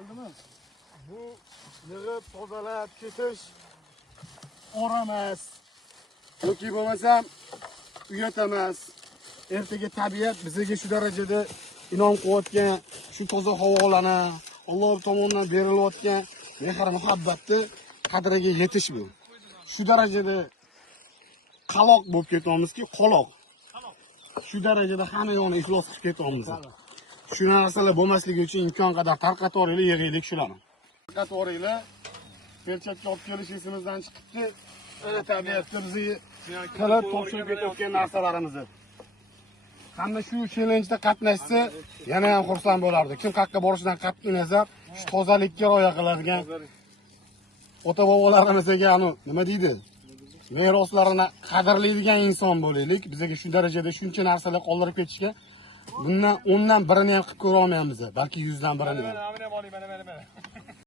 Tushundimi? Bu yig'ib tozalab ketish oramas. Yoki bo'lmasam uyat emas. Ertaga tabiat bizga shu darajada inom qilayotgan, shu toza havolarni Alloh tomonidan berilayotgan mehr muhabbatni qadriga yetish bu. Shu darajada qaloq bo'lib ketamizki, qoloq. Shu darajada hamma yo'lni iflos qilib ketamiz. Shu narsalar bo'lmasligi uchun imkon qadar tarqatib yig'aylik shularni. Tarqatib perchatga olib kelish esimizdan chiqibdi. Ana tabiatga bizga qilib topshirib ketayotgan narsalarimizni. Hamma shu challenge'da qatnashsa, yana ham xursand bo'lardi. Kim qayerga borishidan qat'iy nazar, shu tozalikka rioya qiladigan ota-bobolarimizga nima deydi? Meroslarini qadrlaydigan inson bo'laylik. Bizga shu darajada shuncha narsalar qoldirib ketishga bundan 10 dan birini ham qilib ko'ra olmaymiz, balki 100 dan birini.